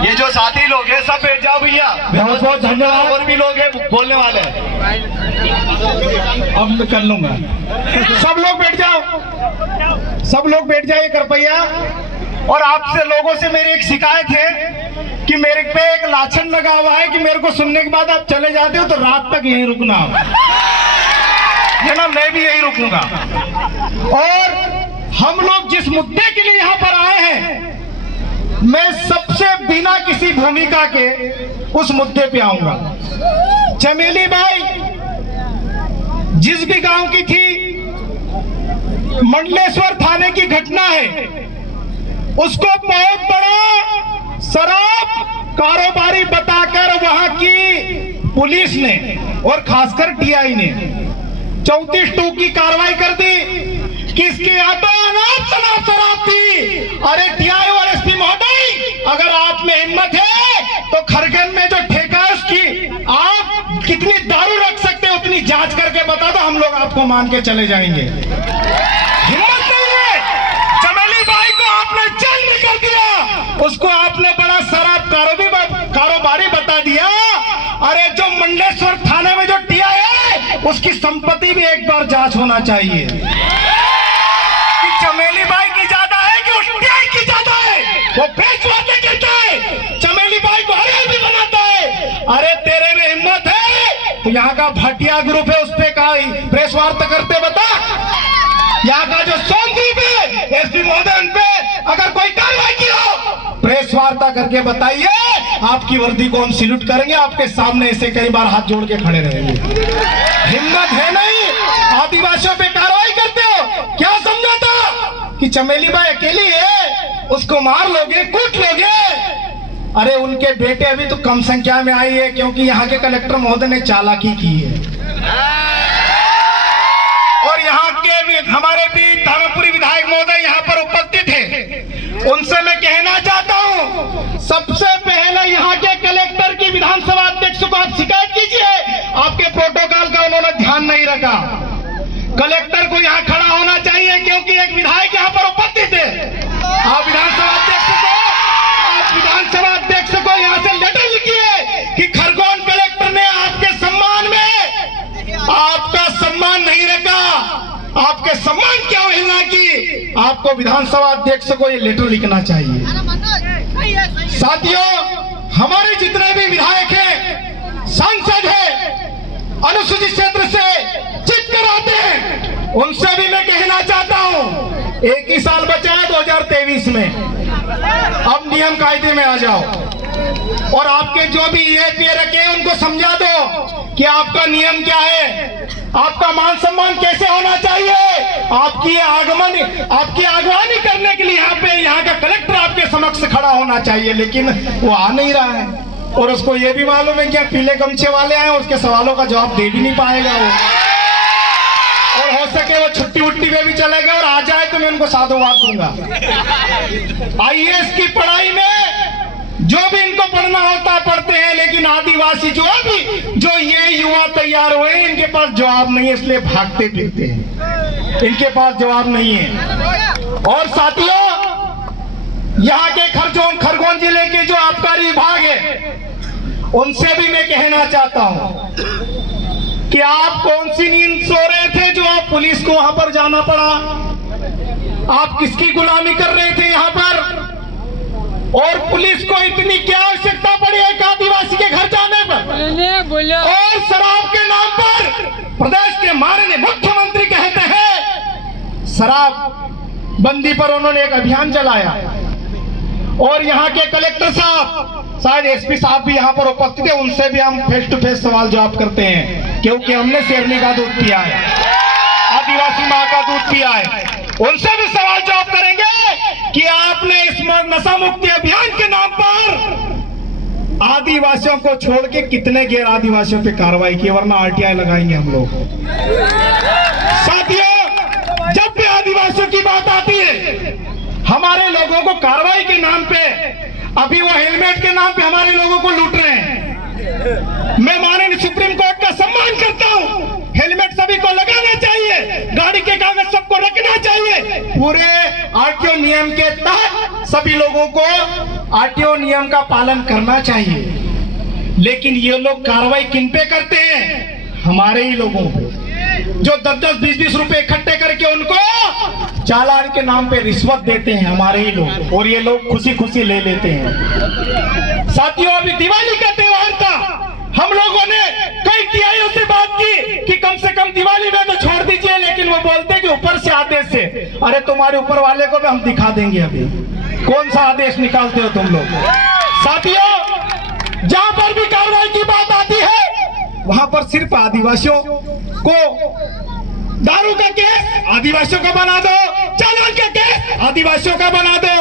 ये जो साथी लोग हैं सब बैठ जाओ भैया। बहुत बहुत धन्यवाद। और भी लोग हैं बोलने वाले। अब मैं कर लूंगा। सब लोग बैठ जाओ, सब लोग बैठ जाइए कृपया। और आपसे लोगों से मेरी एक शिकायत है कि मेरे पे एक लाछन लगा हुआ है कि मेरे को सुनने के बाद आप चले जाते हो तो रात तक यहीं रुकना है ना। मैं भी यहीं रुकूंगा। और हम लोग जिस मुद्दे के लिए यहाँ पर आए हैं, मैं सबसे बिना किसी भूमिका के उस मुद्दे पे आऊंगा। चमेली बाई जिस भी गांव की थी, मंडलेश्वर थाने की घटना है, उसको बहुत बड़ा शराब कारोबारी बताकर वहां की पुलिस ने और खासकर टीआई ने 34(2) की कार्रवाई कर दी कि इसके आटो अनाप शनाप शराब थी। अरे टीआई और एसपी महोदय, अगर आप में हिम्मत है तो खरगन में जो ठेका है उसकी आप कितनी दारू रख सकते हो उतनी जांच करके बता दो, हम लोग आपको मान के चले जाएंगे। हिम्मत नहीं है। चमेली बाई को आपने जेल में कर दिया, उसको आपने बड़ा शराब कारोबारी बता दिया। अरे जो मंडलेश्वर थाने में जो टीआई है उसकी संपत्ति भी एक बार जांच होना चाहिए कि चमेली बाई की ज्यादा है कि उस टीआई की ज्यादा है। वो प्रेस वार्ता करता है, चमेली बाई को हरियाणा भी बनाता है। अरे तेरे में हिम्मत है तो यहाँ का भाटिया ग्रुप है उस पे का प्रेस वार्ता करते बता। यहाँ का जो सोम ग्रुप है एसपी महोदय उन पे अगर कोई कार्रवाई की हो प्रेस वार्ता करके बताइए, आपकी वर्दी को हम सैल्यूट करेंगे, आपके सामने ऐसे कई बार हाथ जोड़ के खड़े रहेंगे। हिम्मत है नहीं, आदिवासियों पे कार्रवाई करते हो। क्या समझा था कि चमेली बाई अकेली है, उसको मार लोगे, कूट लोगे। अरे उनके बेटे अभी तो कम संख्या में आई है क्योंकि यहाँ के कलेक्टर महोदय ने चालाकी की है। और यहाँ के हमारे भी धर्मपुरी विधायक महोदय यहाँ पर उपस्थित हैं, उनसे मैं कहना चाहता हूँ, सबसे पहले यहाँ के कलेक्टर की विधानसभा अध्यक्ष को आप शिकायत कीजिए, आपके प्रोटोकॉल का उन्होंने ध्यान नहीं रखा। कलेक्टर को यहाँ खड़ा होना चाहिए क्योंकि एक विधायक यहाँ पर उपस्थित है। आप विधानसभा अध्यक्ष को यहाँ से लेटर लिखिए कि खरगोन कलेक्टर ने आपके सम्मान में आपका सम्मान नहीं रखा, आपके सम्मान क्या हिलना की। आपको विधानसभा अध्यक्ष को ये लेटर लिखना चाहिए। साथियों, हमारे जितने भी विधायक हैं, सांसद हैं, अनुसूचित क्षेत्र से जीत कर आते हैं, उनसे भी मैं कहना चाहता हूं, एक ही साल बचा है 2023 में, अब नियम कायदे में आ जाओ और आपके जो भी ये रखे हैं उनको समझा दो कि आपका नियम क्या है, आपका मान सम्मान कैसे होना चाहिए। आपकी आगवानी करने के लिए यहाँ का कलेक्टर आपके समक्ष खड़ा होना चाहिए, लेकिन वो आ नहीं रहा है। और उसको ये भी मालूम है कि पीले गमछे वाले आए, उसके सवालों का जवाब दे भी नहीं पाएगा वो। और हो सके वो छुट्टी उट्टी में भी चले गए और आ जाए तो मैं उनको साधुवाद दूंगा। आईएएस की पढ़ाई में जो भी इनको पढ़ना होता पढ़ते हैं, लेकिन आदिवासी जो ये युवा तैयार हुए इनके पास जवाब नहीं है, इसलिए भागते फिरते हैं, इनके पास जवाब नहीं है। और साथियों, यहाँ के खरगोन जिले के जो आबकारी विभाग है उनसे भी मैं कहना चाहता हूँ कि आप कौन सी नींद सो रहे थे जो आप पुलिस को वहां पर जाना पड़ा। आप किसकी गुलामी कर रहे थे यहाँ पर, और पुलिस को इतनी क्या आवश्यकता पड़ी एक आदिवासी के घर जाने पर। और शराब के नाम पर प्रदेश के माननीय मुख्यमंत्री कहते हैं शराब बंदी पर उन्होंने एक अभियान चलाया। और यहाँ के कलेक्टर साहब, शायद एसपी साहब भी यहाँ पर उपस्थित है, उनसे भी हम फेस टू फेस सवाल जवाब करते हैं क्योंकि हमने शेरनी का दूध पिया है, आदिवासी माँ का दूध पिया है। उनसे भी सवाल जवाब करेंगे कि आपने इस नशा मुक्ति अभियान के नाम पर आदिवासियों को छोड़ के कितने गैर आदिवासियों पे कार्रवाई की, वरना आरटीआई लगाएंगे हम लोग। साथियों, जब भी आदिवासियों की बात आती है, हमारे लोगों को कार्रवाई के नाम पे, अभी वो हेलमेट के नाम पे हमारे लोगों को लूट रहे हैं। मैं माननीय सुप्रीम कोर्ट का सम्मान करता हूं। हेलमेट सभी को लगाना चाहिए, गाड़ी के कागज सबको रखना चाहिए। पूरे आरटीओ नियम के तहत सभी लोगों को आरटीओ नियम का पालन करना चाहिए। लेकिन ये लोग कार्रवाई किन पे करते हैं? हमारे ही लोगों पे, जो 10-10, 20-20 रुपए इकट्ठे करके उनको चालान के नाम पे रिश्वत देते हैं, हमारे ही लोग, और ये लोग खुशी खुशी ले लेते हैं। साथियों, अभी दिवाली का त्योहार था, हम लोगों ने कई टीआईओ से बात की कि कम से कम दिवाली में तो छोड़ दीजिए, लेकिन वो बोलते कि ऊपर से आदेश से। अरे तुम्हारे ऊपर वाले को भी हम दिखा देंगे, अभी कौन सा आदेश निकालते हो तुम लोग। साथियों, जहां पर भी कार्रवाई की बात आती है वहां पर सिर्फ आदिवासियों को, दारू का केस आदिवासियों का बना दो, चालान का केस आदिवासियों का बना दो।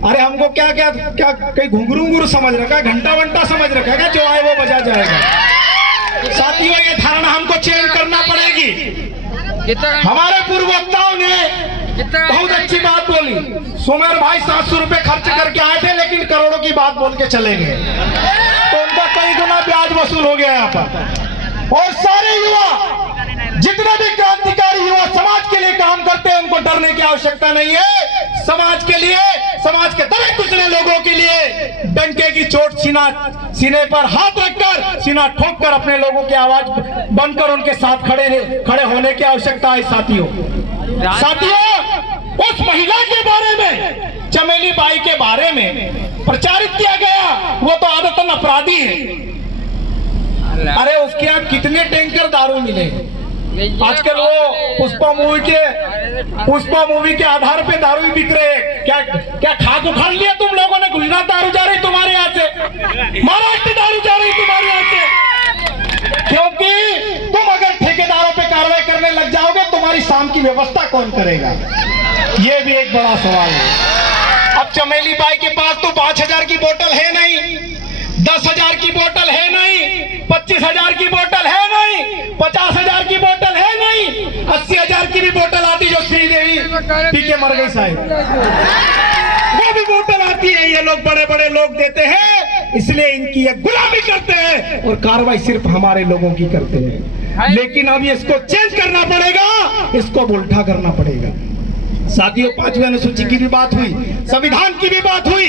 अरे हमको क्या क्या क्या कहीं घुंघरू समझ रखा है, घंटा वंटा समझ रखा है, जो आए वो बजा जाएगा। साथियों, ये धारणा हमको चेंज करना पड़ेगी। हमारे पूर्ववक्ताओं ने बहुत अच्छी बात बोली। सुमेर भाई 700 रुपए खर्च करके आए थे, लेकिन करोड़ों की बात बोल के चले गए, तो उनका कई गुना ब्याज वसूल हो गया यहाँ पर। और सारे युवा, जितने भी क्रांतिकारी युवा समाज के लिए काम करते हैं, उनको डरने की आवश्यकता नहीं है। समाज के लिए, समाज के दबे कुचले लोगों के लिए डंके की चोट सीने पर हाथ रखकर, सीना ठोक कर अपने लोगों की आवाज बनकर उनके साथ खड़े होने की आवश्यकता है। साथियों, उस महिला के बारे में, चमेली बाई के बारे में प्रचारित किया गया, वो तो आदतन अपराधी है। अरे उसके यहाँ कितने टैंकर दारू मिले। आजकल वो पुष्पा मूवी के आधार पे दारू ही बिक रहे हैं। क्या खाक उखाड़ लिया तुम लोगों ने? गुजरात दारू जा रही तुम्हारे यहाँ से, महाराष्ट्र दारू जा रही तुम्हारे यहाँ से, क्योंकि तुम अगर ठेकेदारों पे कार्रवाई करने लग जाओगे, तुम्हारी शाम की व्यवस्था कौन करेगा? ये भी एक बड़ा सवाल है। अब चमेली बाई के पास तो 5,000 की बोतल है नहीं, 10,000 की बोतल है नहीं, 25,000 की बोतल है नहीं, 50,000 की बोतल है नहीं, 80,000 की भी बोतल आती, जो श्रीदेवी पी के मर गई शायद, वो भी बोतल आती है। ये लोग बड़े बड़े लोग देते हैं, इसलिए इनकी ये गुलामी करते हैं और कार्रवाई सिर्फ हमारे लोगों की करते हैं। लेकिन अब इसको चेंज करना पड़ेगा, इसको उल्टा करना पड़ेगा। साथियों, 5वीं अनुसूची की भी बात हुई, संविधान की भी बात हुई।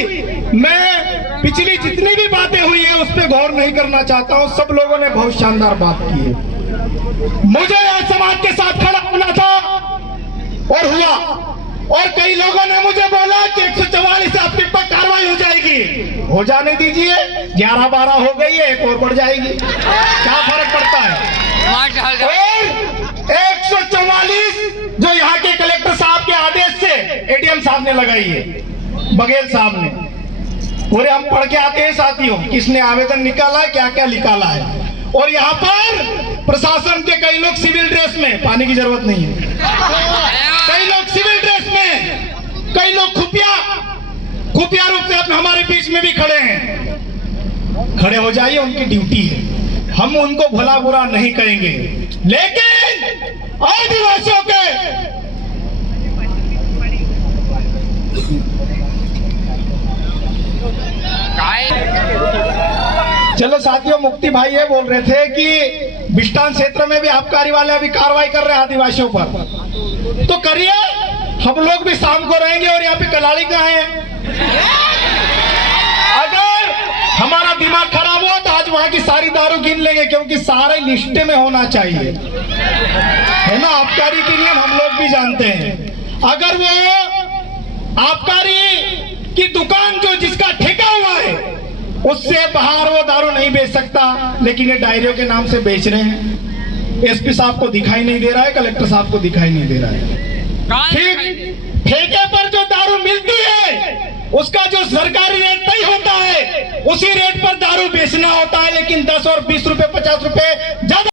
मैं पिछली जितनी भी बातें हुई है उस पर गौर नहीं करना चाहता हूं। सब लोगों ने बहुत शानदार बात की है। मुझे आज समाज के साथ खड़ा होना था और हुआ, और कई लोगों ने मुझे बोला कि 144 से आपके पर कार्रवाई हो जाएगी। हो जाने दीजिए, 11-12 हो गई है, एक और बढ़ जाएगी, क्या फर्क पड़ता है। और 144 जो यहाँ के कलेक्टर साहब के आदेश से एडीएम साहब ने लगाई है, बघेल साहब ने, पूरे हम पढ़ के आते हैं साथियों, किसने आवेदन निकाला है, क्या क्या निकाला है। और यहाँ पर प्रशासन के कई लोग सिविल ड्रेस में, पानी की जरूरत नहीं है, कई लोग सिविल ड्रेस में, कई लोग खुफिया रूप से अपने हमारे बीच में भी खड़े हैं। खड़े हो जाइए, उनकी ड्यूटी है, हम उनको भला बुरा नहीं कहेंगे। लेकिन आदिवासियों के चलो साथियों, मुक्ति भाई ये बोल रहे थे कि बिस्टान क्षेत्र में भी आबकारी वाले अभी कार्रवाई कर रहे हैं आदिवासियों पर, तो करिए, हम लोग भी शाम को रहेंगे। और यहाँ पे कलाड़ी कहाँ है? अगर हमारा दिमाग खराब हो तो आज वहां की सारी दारू गिन लेंगे, क्योंकि सारे लिस्टे में होना चाहिए, है ना। आबकारी के नियम हम लोग भी जानते हैं। अगर वो आबकारी की दुकान जो जिसका ठेका हुआ है, उससे बाहर वो दारू नहीं बेच सकता, लेकिन ये डायरियों के नाम से बेच रहे हैं। एसपी साहब को दिखाई नहीं दे रहा है, कलेक्टर साहब को दिखाई नहीं दे रहा है। ठीक, ठेके पर जो दारू मिलती है उसका जो सरकारी रेट तय होता है, उसी रेट पर दारू बेचना होता है। लेकिन 10 और 20 रुपए, 50 रुपए